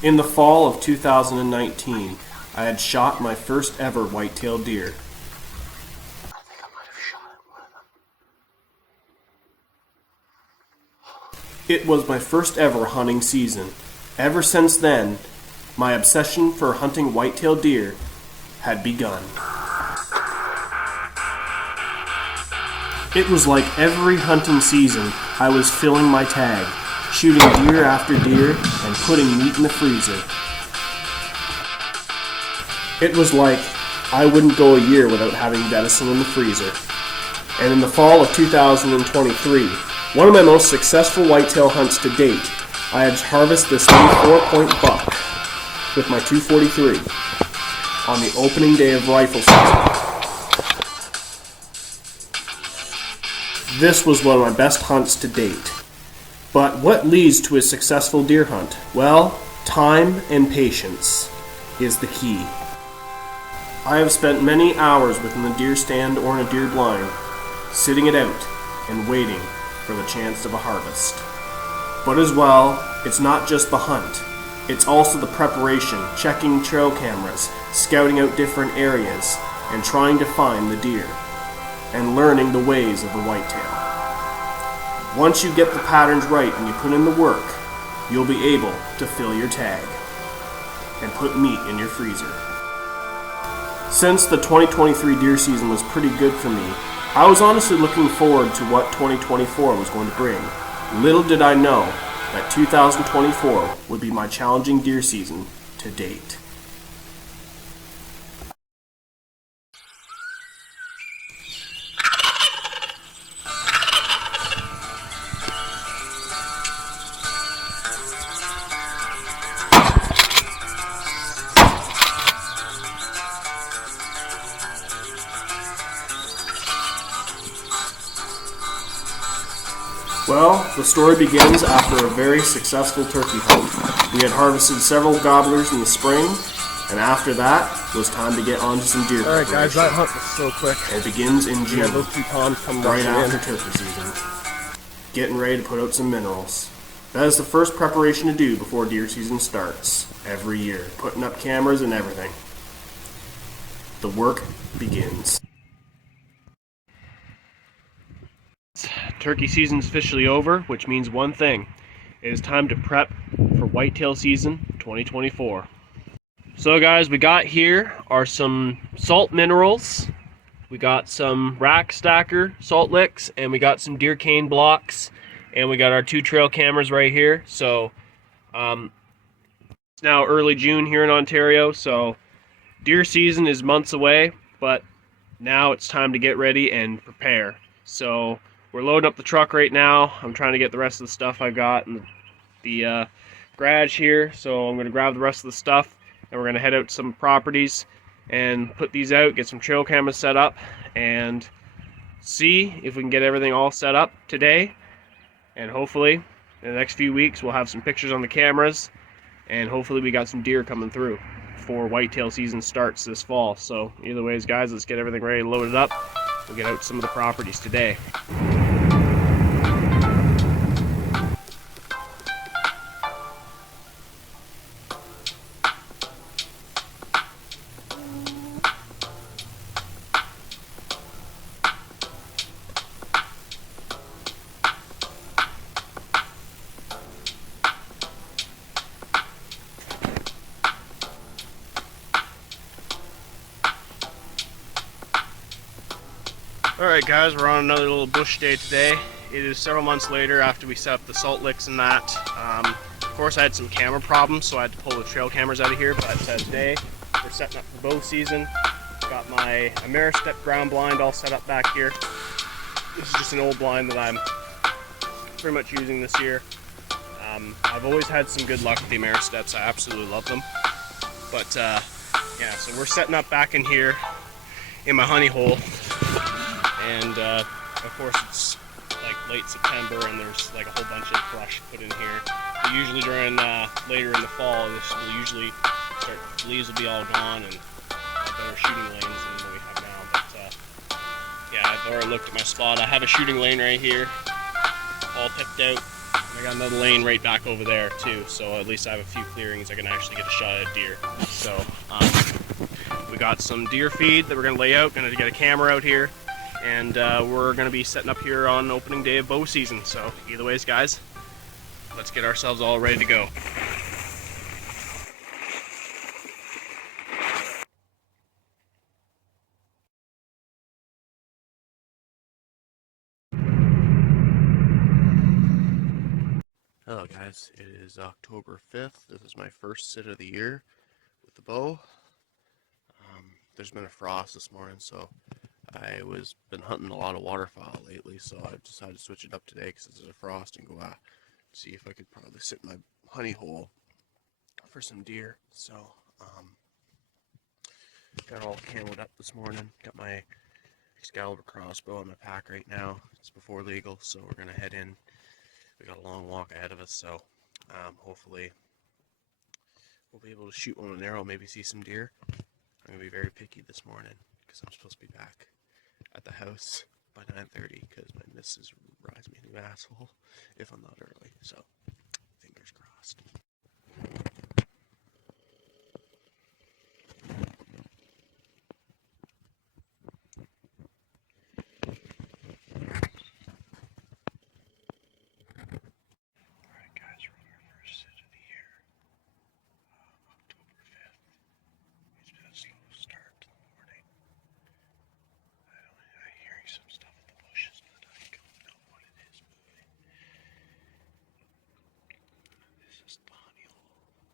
In the fall of 2019, I had shot my first ever white-tailed deer. It was my first ever hunting season. Ever since then, my obsession for hunting white-tailed deer had begun. It was like every hunting season I was filling my tag, shooting deer after deer and putting meat in the freezer. It was like I wouldn't go a year without having venison in the freezer. And in the fall of 2023, one of my most successful whitetail hunts to date, I had harvested this new 4-point buck with my 243 on the opening day of rifle season. This was one of my best hunts to date. But what leads to a successful deer hunt? Well, time and patience is the key. I have spent many hours within the deer stand or in a deer blind, sitting it out and waiting for the chance of a harvest. But as well, it's not just the hunt. It's also the preparation, checking trail cameras, scouting out different areas, and trying to find the deer, and learning the ways of the whitetail. Once you get the patterns right and you put in the work, you'll be able to fill your tag and put meat in your freezer. Since the 2023 deer season was pretty good for me, I was honestly looking forward to what 2024 was going to bring. Little did I know that 2024 would be my challenging deer season to date. Well, the story begins after a very successful turkey hunt. We had harvested several gobblers in the spring, and after that, it was time to get on to some deer Alright guys, that hunt was so quick. It begins in June, those two ponds come right after turkey season. Getting ready to put out some minerals. That is the first preparation to do before deer season starts, every year, putting up cameras and everything. The work begins. Turkey season's officially over, which means one thing. It is time to prep for whitetail season 2024. So guys, we got here are some salt minerals. We got some rack stacker salt licks, and we got some deer cane blocks, and we got our 2 trail cameras right here. So it's now early June here in Ontario, so deer season is months away, but now it's time to get ready and prepare. So we're loading up the truck right now. I'm trying to get the rest of the stuff I've got in the garage here. So I'm going to grab the rest of the stuff, and we're going to head out to some properties and put these out, get some trail cameras set up, and see if we can get everything all set up today. And hopefully, in the next few weeks, we'll have some pictures on the cameras, and hopefully we got some deer coming through before whitetail season starts this fall. So either ways, guys, let's get everything ready to load it up. We'll get out to some of the properties today. Alright guys, we're on another little bush day today. It is several months later after we set up the salt licks and that. Of course I had some camera problems, so I had to pull the trail cameras out of here, but today we're setting up for bow season. Got my Ameristep ground blind all set up back here. This is just an old blind that I'm pretty much using this year. I've always had some good luck with the Ameristeps. I absolutely love them. But yeah, so we're setting up back in here in my honey hole. And of course it's like late September and there's like a whole bunch of brush put in here. But usually during later in the fall, this will usually start, the leaves will be all gone and better shooting lanes than what we have now. But yeah, I've already looked at my spot. I have a shooting lane right here, all picked out. I got another lane right back over there too, so at least I have a few clearings I can actually get a shot at deer. So we got some deer feed that we're gonna lay out, gonna get a camera out here, and we're gonna be setting up here on opening day of bow season. So either ways, guys, let's get ourselves all ready to go. Hello guys, it is October 5th. This is my first sit of the year with the bow. There's been a frost this morning, so I was been hunting a lot of waterfowl lately, so I decided to switch it up today because there's a frost and go see if I could probably sit in my honey hole for some deer. So got all camoed up this morning, got my Excalibur crossbow in my pack right now. It's before legal, so we're gonna head in. We got a long walk ahead of us, so hopefully we'll be able to shoot one with an arrow, maybe see some deer. I'm gonna be very picky this morning because I'm supposed to be back at the house by 9:30 because my missus rides me a new asshole if I'm not early. So fingers crossed. Alright guys, we're on our first sit of the year, October 5th. It's been a slow start to the morning. I'm hearing some stuff in the bushes, but I don't know what it is moving. This is the honey hole.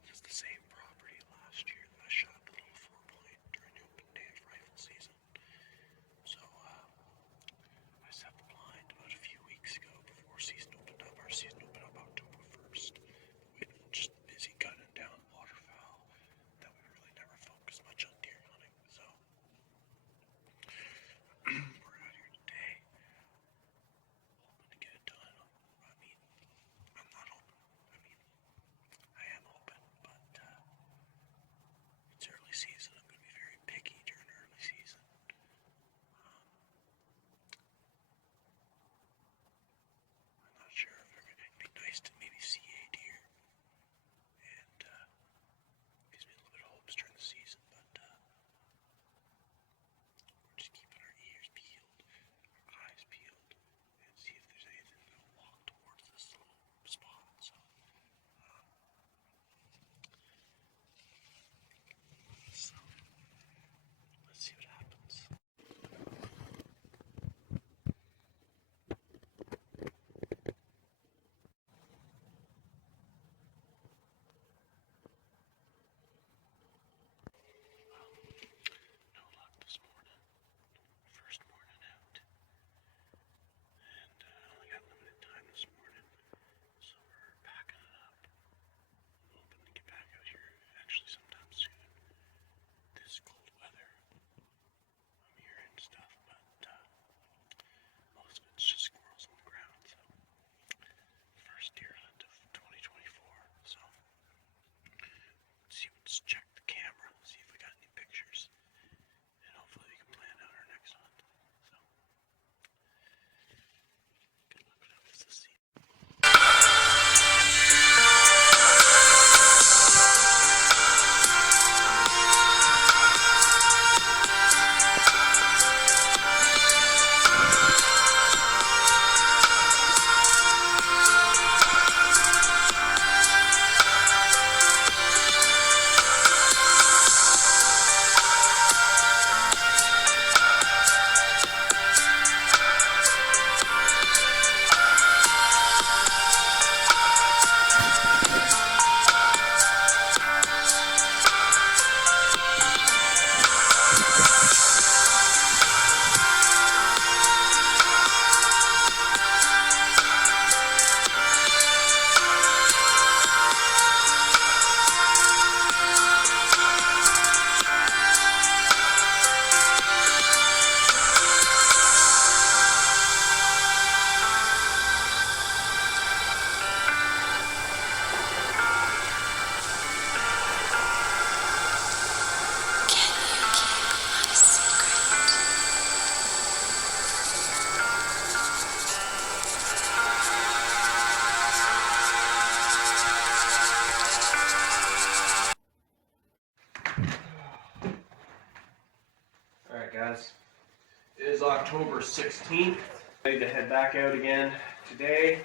October 16th. Ready to head back out again today.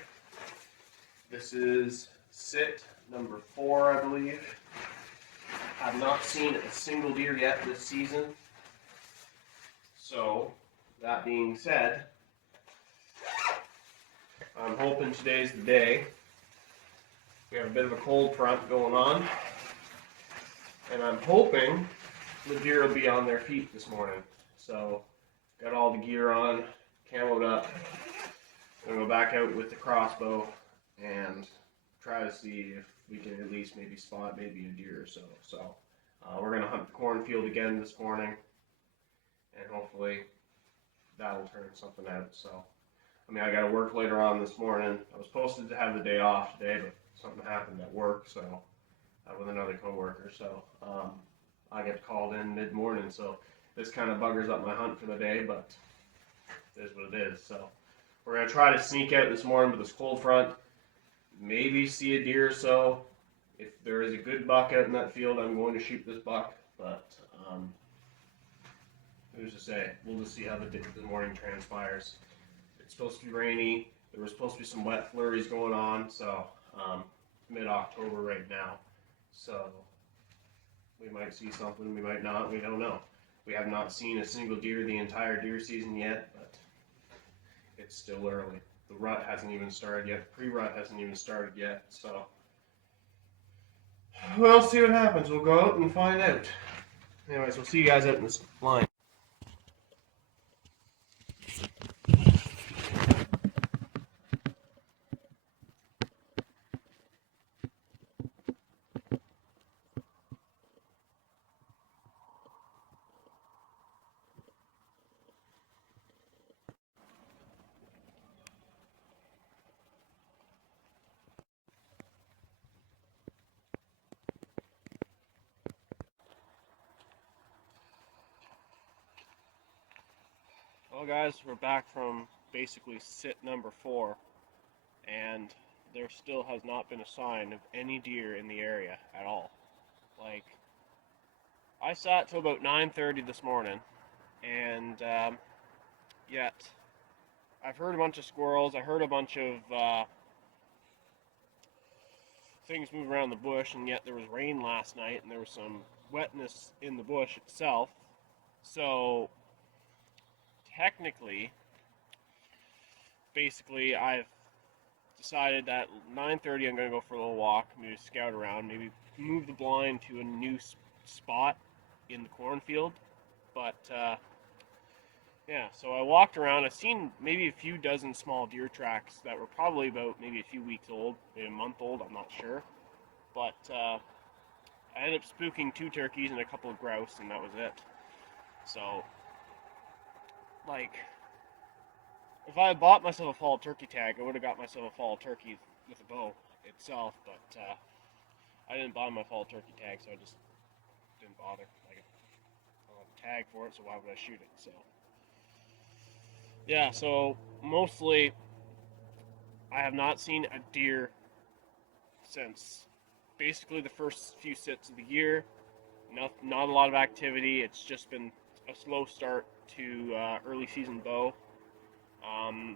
This is sit number 4, I believe. I've not seen a single deer yet this season. So, that being said, I'm hoping today's the day. We have a bit of a cold front going on, and I'm hoping the deer will be on their feet this morning. So, got all the gear on, camoed up. I'm gonna go back out with the crossbow and try to see if we can at least maybe spot maybe a deer or so. So, we're gonna hunt the cornfield again this morning, and hopefully that'll turn something out. So, I mean, I got to work later on this morning. I was supposed to have the day off today, but something happened at work, so with another coworker. So I get called in mid-morning. So this kind of buggers up my hunt for the day, but it is what it is. So we're gonna try to sneak out this morning with this cold front. Maybe see a deer or so. If there is a good buck out in that field, I'm going to shoot this buck. But who's to say? We'll just see how the morning transpires. It's supposed to be rainy. There was supposed to be some wet flurries going on, so mid-October right now. So we might see something, we might not, we don't know. We have not seen a single deer the entire deer season yet, but it's still early. The rut hasn't even started yet. Pre-rut hasn't even started yet, so we'll see what happens. We'll go out and find out. Anyways, we'll see you guys out in this line. Well guys, we're back from basically sit number 4, and there still has not been a sign of any deer in the area at all. Like, I sat till about 9:30 this morning, and yet I've heard a bunch of squirrels, I heard a bunch of things move around the bush, and yet there was rain last night, and there was some wetness in the bush itself. So technically, basically, I've decided that 9:30 I'm going to go for a little walk, maybe scout around, maybe move the blind to a new spot in the cornfield. But yeah, so I walked around. I've seen maybe a few dozen small deer tracks that were probably about maybe a few weeks old, maybe a month old, I'm not sure. But I ended up spooking 2 turkeys and a couple of grouse, and that was it. So, like, if I had bought myself a fall turkey tag, I would have got myself a fall turkey with a bow itself, but I didn't buy my fall turkey tag, so I just didn't bother. Like, I don't have a tag for it, so why would I shoot it? So, yeah, so mostly I have not seen a deer since basically the first few sits of the year. Not a lot of activity. It's just been a slow start to early season bow.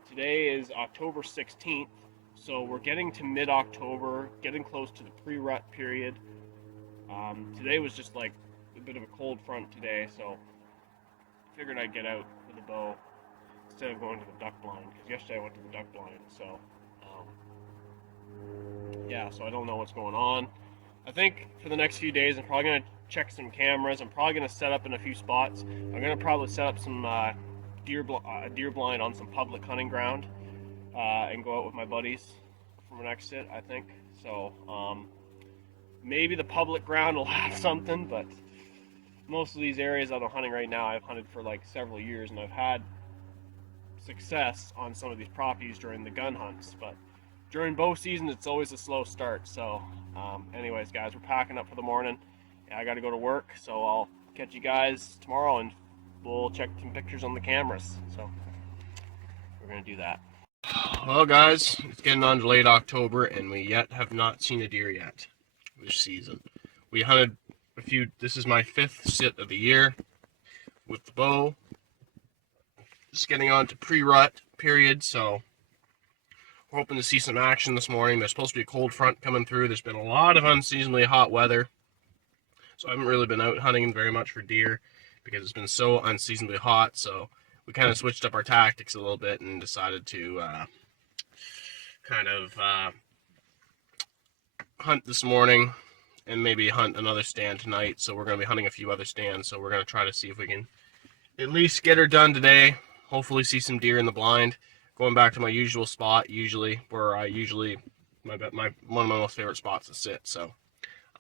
Today is October 16th, so we're getting to mid-October, getting close to the pre-rut period. Today was just like a bit of a cold front today, so I figured I'd get out with a bow instead of going to the duck blind, because yesterday I went to the duck blind. So yeah, so I don't know what's going on. I think for the next few days I'm probably going to check some cameras. I'm probably going to set up in a few spots. I'm going to probably set up some deer blind on some public hunting ground and go out with my buddies for my next sit, I think. So maybe the public ground will have something, but most of these areas that I'm hunting right now I've hunted for like several years, and I've had success on some of these properties during the gun hunts, but during bow season it's always a slow start. So anyways guys, we're packing up for the morning. I got to go to work, so I'll catch you guys tomorrow and we'll check some pictures on the cameras. So we're going to do that. Well guys, it's getting on to late October and we yet have not seen a deer yet this season. We hunted a few. This is my 5th sit of the year with the bow. just getting on to pre-rut period, so we're hoping to see some action this morning. There's supposed to be a cold front coming through. There's been a lot of unseasonably hot weather, so I haven't really been out hunting very much for deer because it's been so unseasonably hot. So we kind of switched up our tactics a little bit and decided to hunt this morning and maybe hunt another stand tonight. So we're going to be hunting a few other stands. So we're going to try to see if we can at least get her done today. Hopefully see some deer in the blind. Going back to my usual spot, where I usually one of my most favorite spots to sit. So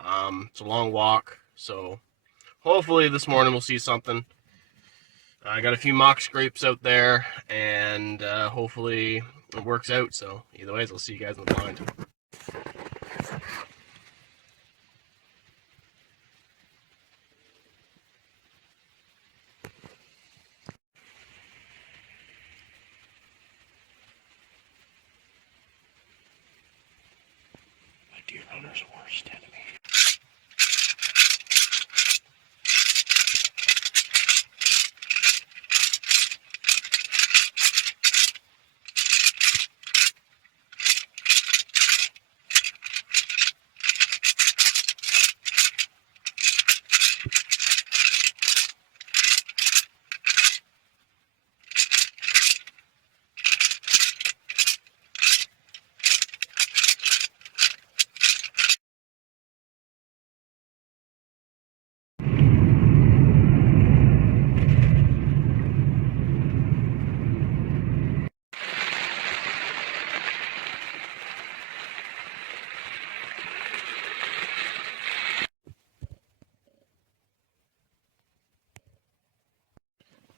it's a long walk. So hopefully this morning we'll see something. I got a few mock scrapes out there, and hopefully it works out. So either ways, I'll see you guys in the blind. My deer hunter's worst enemy.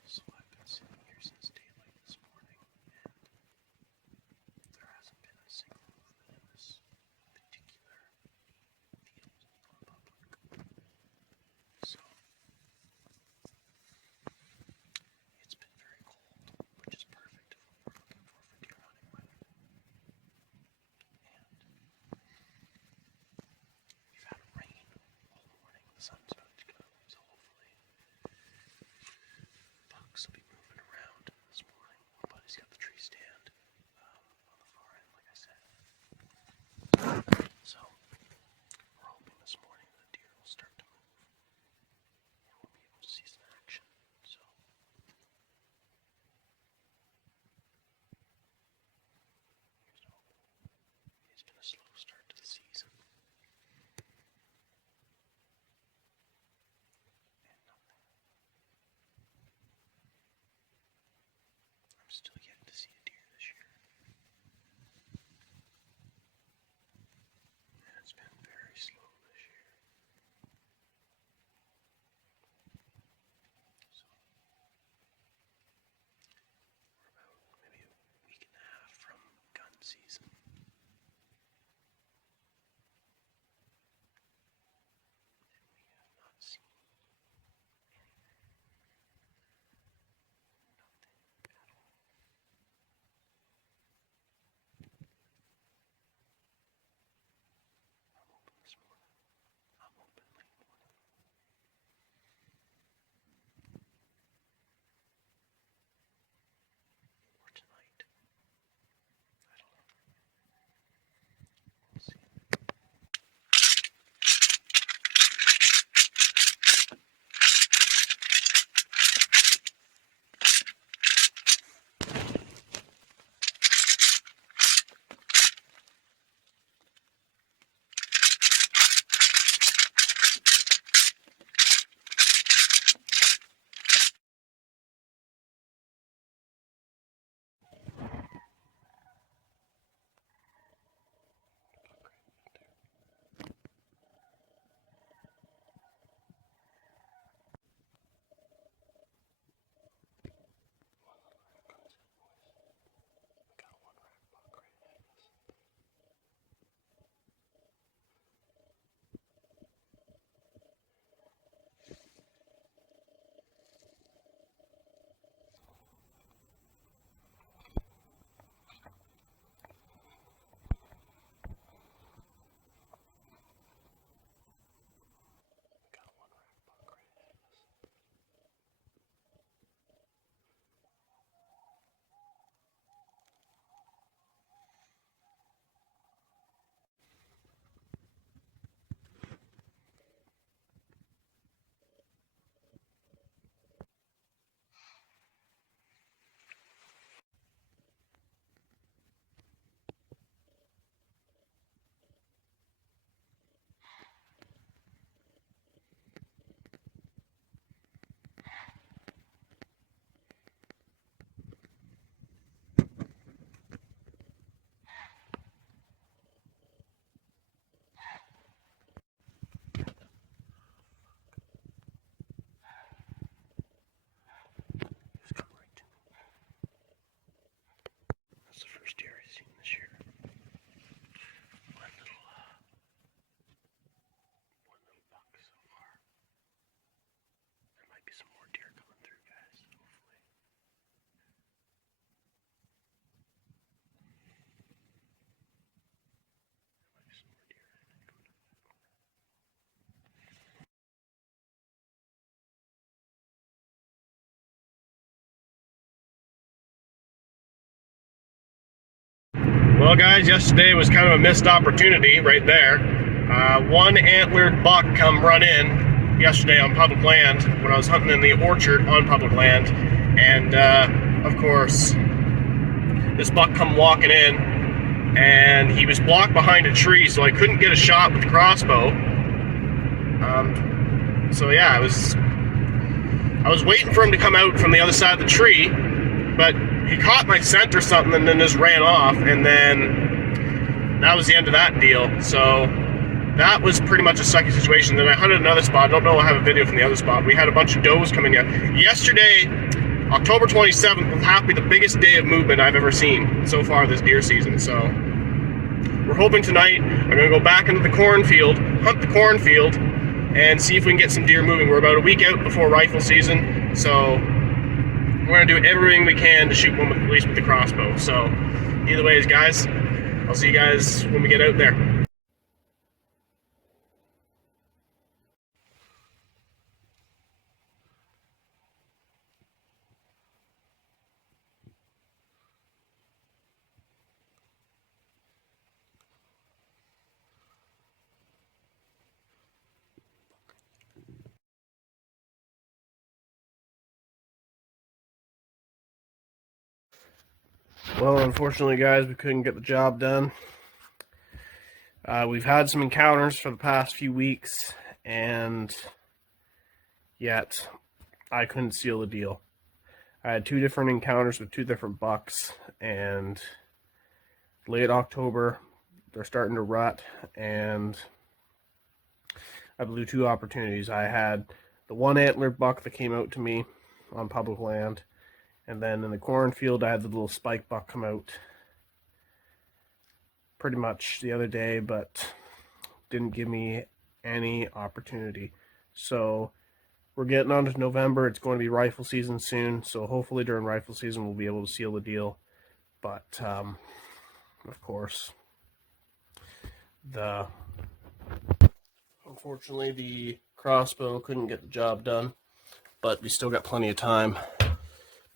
So I've been sitting here since daylight this morning, and there hasn't been a single movement in this particular field from public. So it's been very cold, which is perfect for what we're looking for deer hunting weather. And we've had rain all morning. The sun's about to go, so hopefully bucks will be moving around this morning. My buddy's got the tree stand on the far end, like I said. So we're hoping this morning the deer will start to move and we'll be able to see some action. So here's to hope. It's been a slow start to the season. And nothing. I'm still yet to see a deer this year. And it's been very slow this year. So we're about maybe a week and a half from gun season. And we have not seen anything. Nothing at all. some more deer coming through, guys. Hopefully. There might be some more deer coming down that corner. Well, guys, yesterday was kind of a missed opportunity right there. One antlered buck come run in yesterday on public land when I was hunting in the orchard on public land, and of course this buck come walking in, and he was blocked behind a tree, so I couldn't get a shot with the crossbow. So yeah, I was waiting for him to come out from the other side of the tree, but he caught my scent or something and then just ran off, and then that was the end of that deal. So that was pretty much a sucky situation. Then I hunted another spot. I don't know, I have a video from the other spot. We had a bunch of does come in yesterday. October 27th will have to be the biggest day of movement I've ever seen so far this deer season. So we're hoping tonight I'm going to go back into the cornfield, hunt the cornfield, and see if we can get some deer moving. We're about a week out before rifle season, so we're going to do everything we can to shoot one, at least with the crossbow. So either ways, guys, I'll see you guys when we get out there. Well, unfortunately, guys, we couldn't get the job done. We've had some encounters for the past few weeks, and yet I couldn't seal the deal. I had 2 different encounters with 2 different bucks, and late October, they're starting to rut, and I blew 2 opportunities. I had the one antlered buck that came out to me on public land, and then in the cornfield, I had the little spike buck come out pretty much the other day, but didn't give me any opportunity. So we're getting on to November. It's going to be rifle season soon, so hopefully during rifle season we'll be able to seal the deal. But of course, unfortunately the crossbow couldn't get the job done, but we still got plenty of time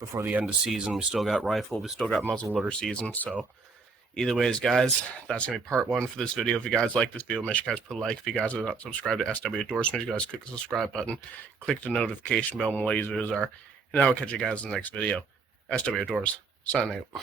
before the end of season. We still got rifle, we still got muzzleloader season. So either ways, guys, that's gonna be part 1 for this video. If you guys like this video, make sure you guys put a like. If you guys are not subscribed to SW Outdoors, make sure you guys click the subscribe button, click the notification bell when lasers are, and I will catch you guys in the next video. SW Outdoors, signing out.